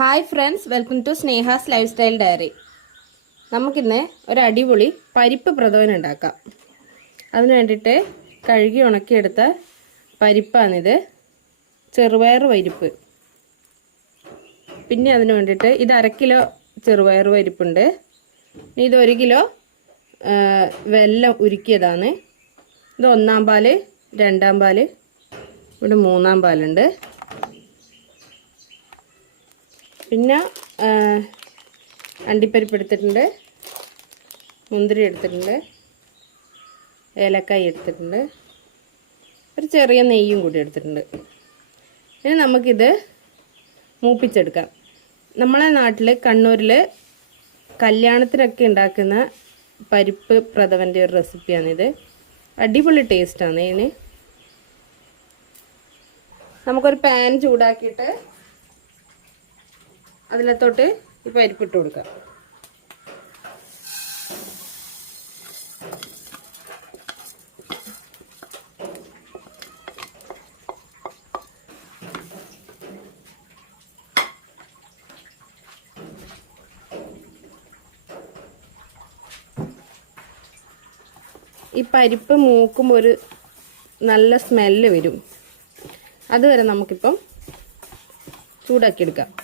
Hi friends welcome to Sneha's life style diary നമുക്കിന്ന് ഒരു അടിപൊളി പരിപ്പ് പ്രഥമൻ ഉണ്ടാക്കാം. അതിന് വേണ്ടിയിട്ട് കഴുകി ഉണക്കിയെടുത്ത പരിപ്പാണിത്. ചെറുപയർ പരിപ്പ്. പിന്നെ അതിന് വേണ്ടിയിട്ട് ഇത് അര കിലോ ചെറുപയർ പരിപ്പുണ്ട്. ഇത് ഒരു കിലോ വെല്ലം ഉരുക്കിയതാണ്. ഇത് ഒന്നാം പാൽ രണ്ടാം പാൽ ഇവിടെ മൂന്നാം പാലുണ്ട്. പിന്നെ അണ്ടിപ്പരിപ്പ് എടുത്തിട്ടുണ്ട്. മുന്തിരി എടുത്തിട്ടുണ്ട്. ഏലക്കായ് എടുത്തിട്ടുണ്ട്. ഒരു ചെറിയ നെയ്യും കൂടി എടുത്തിട്ടുണ്ട്. ഇനി നമുക്കിത് മൂപ്പിച്ചെടുക്കാം. നമ്മളെ നാട്ടിൽ കണ്ണൂരിൽ കല്യാണത്തിനൊക്കെ ഉണ്ടാക്കുന്ന പരിപ്പ് പ്രഥമന്റെ ഒരു റെസിപ്പിയാണിത്. അടിപൊളി ടേസ്റ്റാണ് ഇതിന് നമുക്കൊരു പാൻ ചൂടാക്കിയിട്ട് അതിലത്തോട്ട് ഈ പരിപ്പിട്ട് കൊടുക്കാം. ഈ പരിപ്പ് മൂക്കുമ്പോൾ ഒരു നല്ല സ്മെല്ല് വരും. അതുവരെ നമുക്കിപ്പം ചൂടാക്കിയെടുക്കാം.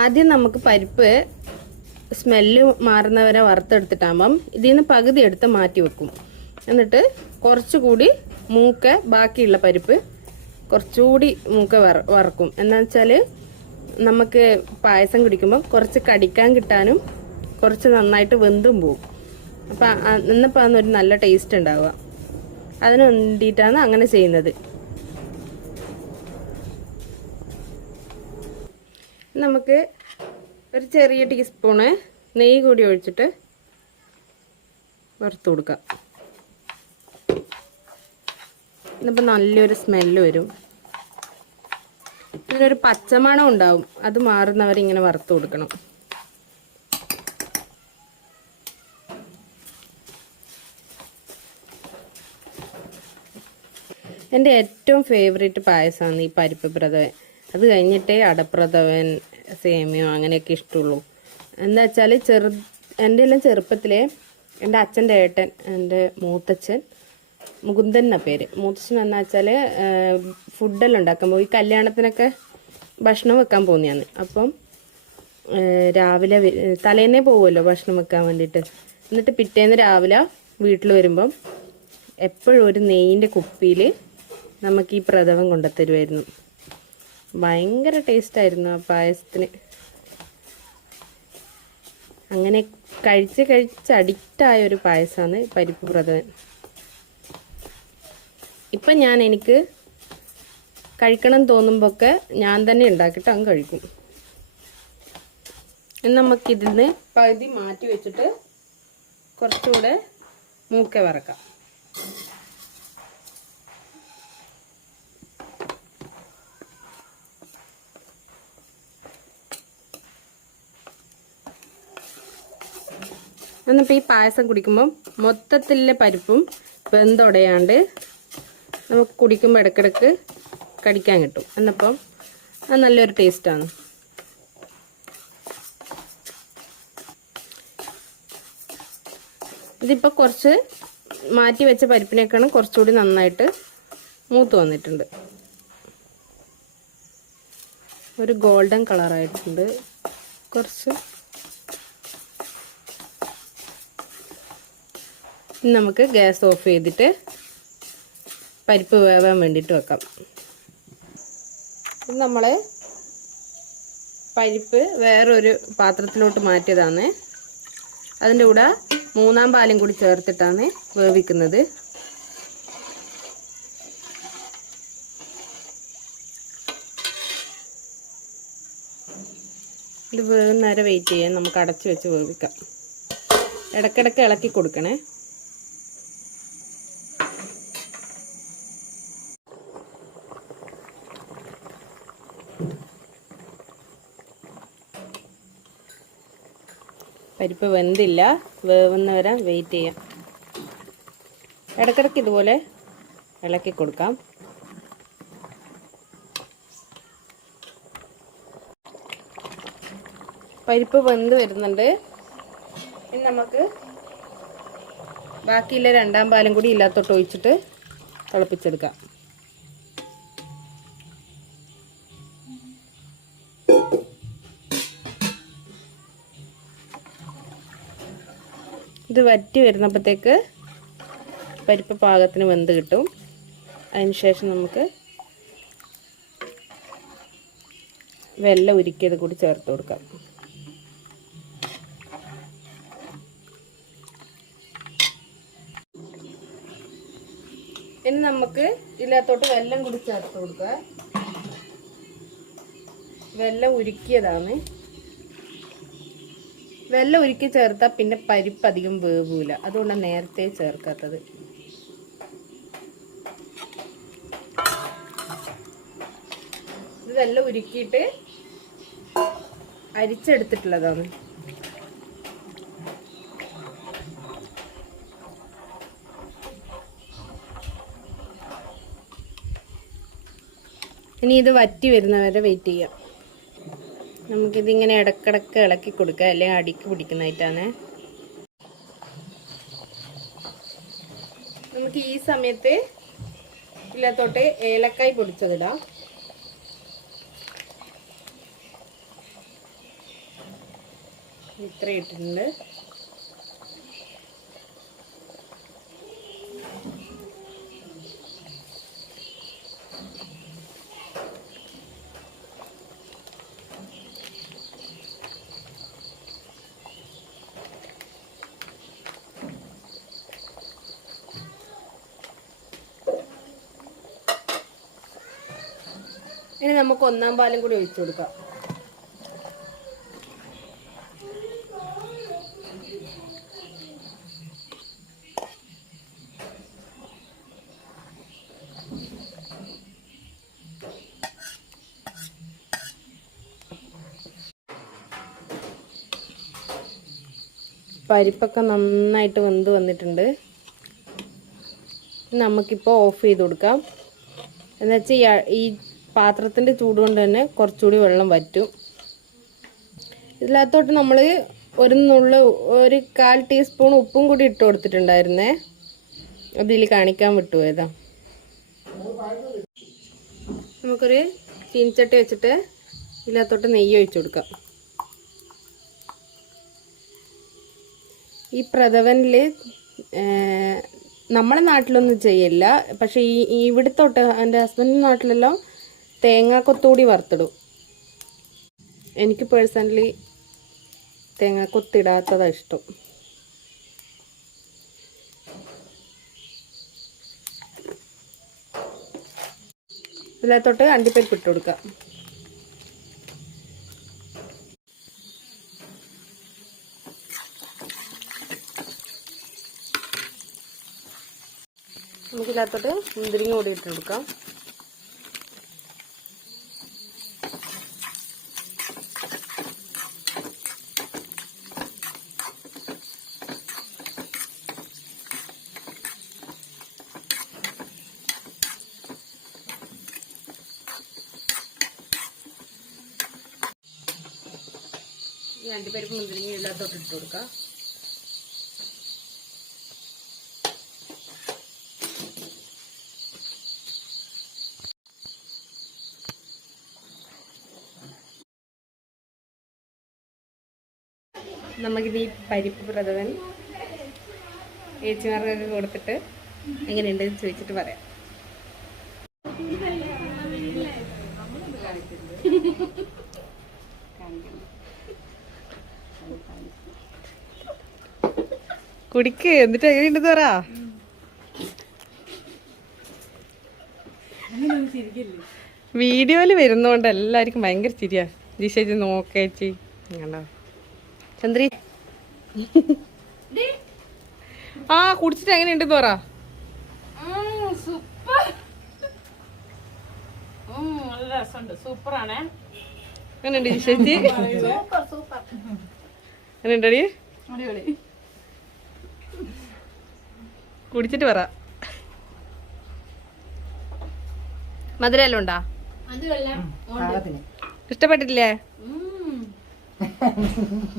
ആദ്യം നമുക്ക് പരിപ്പ് സ്മെല്ല് മാറുന്നവരെ വറുത്തെടുത്തിട്ടാകുമ്പം ഇതിൽ നിന്ന് പകുതി എടുത്ത് മാറ്റി വെക്കും. എന്നിട്ട് കുറച്ചുകൂടി മൂക്ക ബാക്കിയുള്ള പരിപ്പ് കുറച്ചുകൂടി മൂക്ക വറ വറക്കും. എന്താണെന്ന് വെച്ചാൽ നമുക്ക് പായസം കുടിക്കുമ്പോൾ കുറച്ച് കടിക്കാൻ കിട്ടാനും കുറച്ച് നന്നായിട്ട് വെന്തും പോകും അപ്പം എന്നപ്പോൾ അതൊരു നല്ല ടേസ്റ്റ് ഉണ്ടാവുക. അതിന് വേണ്ടിയിട്ടാണ് അങ്ങനെ ചെയ്യുന്നത്. നമുക്ക് ഒരു ചെറിയ ടീസ്പൂണ് നെയ്യ് കൂടി ഒഴിച്ചിട്ട് വറുത്ത് കൊടുക്കുക ഇന്നിപ്പോൾ നല്ലൊരു സ്മെല്ല് വരും. ഇതിനൊരു പച്ചമണം ഉണ്ടാവും. അത് മാറുന്നവരിങ്ങനെ വറുത്ത് കൊടുക്കണം. എന്റെ ഏറ്റവും ഫേവറേറ്റ് പായസമാണ് ഈ പരിപ്പ് പ്രഥവൻ അത് കഴിഞ്ഞിട്ടേ അടപ്രഥമൻ സേമിയോ അങ്ങനെയൊക്കെ ഇഷ്ടമുള്ളൂ. എന്താ വെച്ചാൽ ചെറു എന്റെ എല്ലാം ചെറുപ്പത്തിലെ എന്റെ അച്ഛന്റെ ഏട്ടൻ എന്റെ മൂത്തച്ഛൻ മുകുന്ദൻ എന്ന പേര്. മൂത്തച്ഛൻ എന്നാ വെച്ചാൽ ഫുഡെല്ലാം ഉണ്ടാക്കുമ്പോൾ ഈ കല്യാണത്തിനൊക്കെ ഭക്ഷണം വെക്കാൻ പോകുന്നതാണ് അപ്പം രാവിലെ തലേന്നേ പോകുമല്ലോ ഭക്ഷണം വെക്കാൻ വേണ്ടിയിട്ട്. എന്നിട്ട് പിറ്റേന്ന് രാവിലെ വീട്ടിൽ വരുമ്പം എപ്പോഴും ഒരു നെയ്യിന്റെ കുപ്പിയിൽ നമുക്ക് ഈ പ്രഥമം കൊണ്ടുത്തരുമായിരുന്നു. ഭയങ്കര ടേസ്റ്റായിരുന്നു ആ പായസത്തിന്. അങ്ങനെ കഴിച്ച് കഴിച്ച് അഡിക്റ്റായ ഒരു പായസമാണ് പരിപ്പ് പ്രഥമൻ. ഇപ്പം ഞാൻ എനിക്ക് കഴിക്കണം തോന്നുമ്പോൾ ഞാൻ തന്നെ ഉണ്ടാക്കിയിട്ട് അങ്ങ് കഴിക്കും. നമുക്കിതിൽ നിന്ന് പകുതി മാറ്റി വെച്ചിട്ട് കുറച്ചുകൂടെ മൂക്കെ വറക്കാം. എന്നിപ്പോൾ ഈ പായസം കുടിക്കുമ്പം മൊത്തത്തിലെ പരിപ്പും വെന്തുടയാണ്ട് നമുക്ക് കുടിക്കുമ്പോൾ ഇടയ്ക്കിടയ്ക്ക് കടിക്കാൻ കിട്ടും. എന്നപ്പം അത് നല്ലൊരു ടേസ്റ്റാണ് ഇതിപ്പോൾ കുറച്ച് മാറ്റി വെച്ച പരിപ്പിനേക്കാണ് കുറച്ചുകൂടി നന്നായിട്ട് മൂത്ത് വന്നിട്ടുണ്ട്. ഒരു ഗോൾഡൻ കളറായിട്ടുണ്ട് കുറച്ച് ഇനി നമുക്ക് ഗ്യാസ് ഓഫ് ചെയ്തിട്ട് പരിപ്പ് വേവാൻ വേണ്ടിയിട്ട് വെക്കാം. നമ്മൾ പരിപ്പ് വേറൊരു പാത്രത്തിലോട്ട് മാറ്റിയതാണ്. അതിന്റെ കൂടെ മൂന്നാം പാലും കൂടി ചേർത്തിട്ടാണ് വേവിക്കുന്നത്. ഇത് വേവുന്നേരം വെയിറ്റ് ചെയ്യാൻ നമുക്ക് അടച്ചു വെച്ച് വേവിക്കാം. ഇടക്കിടക്ക് ഇളക്കി കൊടുക്കണേ. പരിപ്പ് വെന്തില്ല. വേവുന്ന വരെ വെയിറ്റ് ചെയ്യാം. ഇടയ്ക്കിടയ്ക്ക് ഇതുപോലെ ഇളക്കി കൊടുക്കാം. പരിപ്പ് വെന്ത് വരുന്നുണ്ട്. ഇനി നമുക്ക് ബാക്കിയുള്ള രണ്ടാം പാലും കൂടി ഇല്ലാത്തോട്ട് ഒഴിച്ചിട്ട് തിളപ്പിച്ചെടുക്കാം. ഇത് വറ്റി വരുന്നപ്പോഴത്തേക്ക് പരിപ്പ് പാകത്തിന് വെന്ത് കിട്ടും. അതിനുശേഷം നമുക്ക് വെള്ളം ഉരുക്കിയത് കൂടി ചേർത്ത് കൊടുക്കാം. ഇനി നമുക്ക് ഇതിനകത്തോട്ട് വെള്ളം കൂടി ചേർത്ത് കൊടുക്കുക വെള്ളം ഉരുക്കിയതാണ്. വെള്ളം ഉരുക്കി ചേർത്താൽ പിന്നെ പരിപ്പ് അധികം വേവൂല. അതുകൊണ്ടാണ് നേരത്തെ ചേർക്കാത്തത്. ഇത് വെള്ളം ഉരുക്കിയിട്ട് അരിച്ചെടുത്തിട്ടുള്ളതാണ്. ഇനി ഇത് വറ്റി വരുന്നവരെ വെയിറ്റ് ചെയ്യാം. നമുക്കിതിങ്ങനെ ഇടക്കിടക്ക് ഇളക്കി കൊടുക്കുക. അല്ലെങ്കിൽ അടിക്ക് പിടിക്കുന്നതായിട്ടാണ്. നമുക്ക് ഈ സമയത്ത് ഇല്ലാത്തോട്ട് ഏലക്കായ് പൊടിച്ചതിടാം. ഇത്ര ഇട്ടിട്ടുണ്ട്. ഇനി നമുക്ക് ഒന്നാം പാലും കൂടി ഒഴിച്ചു കൊടുക്കാം. പരിപ്പൊക്കെ നന്നായിട്ട് വെന്ത് വന്നിട്ടുണ്ട്. നമുക്കിപ്പോൾ ഓഫ് ചെയ്ത് കൊടുക്കാം. എന്നുവെച്ചാൽ ഈ പാത്രത്തിന്റെ ചൂട് കൊണ്ട് തന്നെ കുറച്ചുകൂടി വെള്ളം വറ്റും. ഇതിനകത്തോട്ട് നമ്മൾ ഒരു നുള്ള ഒരു കാൽ ടീസ്പൂൺ ഉപ്പും കൂടി ഇട്ട് കൊടുത്തിട്ടുണ്ടായിരുന്നേ. അതിൽ കാണിക്കാൻ വിട്ടുപോയതാ നമുക്കൊരു ചീനിച്ചട്ടി വെച്ചിട്ട് ഇതിനകത്തോട്ട് നെയ്യ് ഒഴിച്ചു കൊടുക്കാം. ഈ പ്രഥവനിൽ നമ്മളെ നാട്ടിലൊന്നും ചെയ്യില്ല. പക്ഷേ ഈ ഇവിടുത്തോട്ട് എന്റെ ഹസ്ബൻഡിന്റെ നാട്ടിലെല്ലാം തേങ്ങാക്കൊത്തുകൂടി വറുത്തിടും. എനിക്ക് പേഴ്സണലി തേങ്ങാക്കൊത്തിടാത്തതാണ് ഇഷ്ടം. ഇതിനകത്തോട്ട് അണ്ടിപ്പരിപ്പ് ഇട്ട് കൊടുക്കുക. നമുക്കിതിനകത്തോട്ട് മുന്തിരിങ്ങ കൂടി ഇട്ട് കൊടുക്കാം. അണ്ടിപ്പരിപ്പ് മുന്തിരിങ്ങ ഇതിനകത്തോട്ട് ഇട്ട് കൊടുക്കാം. നമുക്കിത് ഈ പരിപ്പ് പ്രഥമൻ ഏച്ചിമാർക്കൊക്കെ കൊടുത്തിട്ട് എങ്ങനെയുണ്ടെന്ന് ചോദിച്ചിട്ട് പറയാം. കുടിക്ക് എന്നിട്ട് എങ്ങനെയുണ്ട് പറ. വീഡിയോയിൽ വരുന്നോണ്ട് എല്ലാവർക്കും ഭയങ്കര ചിരിയാ. ജിഷേച്ചി നോക്കേച്ചി കണ്ടോ ചന്ദ്രി. ആ കുടിച്ചിട്ട് എങ്ങനെയുണ്ട് പറ. സൂപ്പർ. നല്ല രസമുണ്ട്. സൂപ്പറാണേ. എങ്ങനെയുണ്ട് ജിഷേച്ചി എങ്ങനെയുണ്ടടി അടിപൊളി. കുടിച്ചിട്ട് പറ. മധുരല്ലോ ഉണ്ടാ? ഇഷ്ടപ്പെട്ടിട്ടില്ലേ?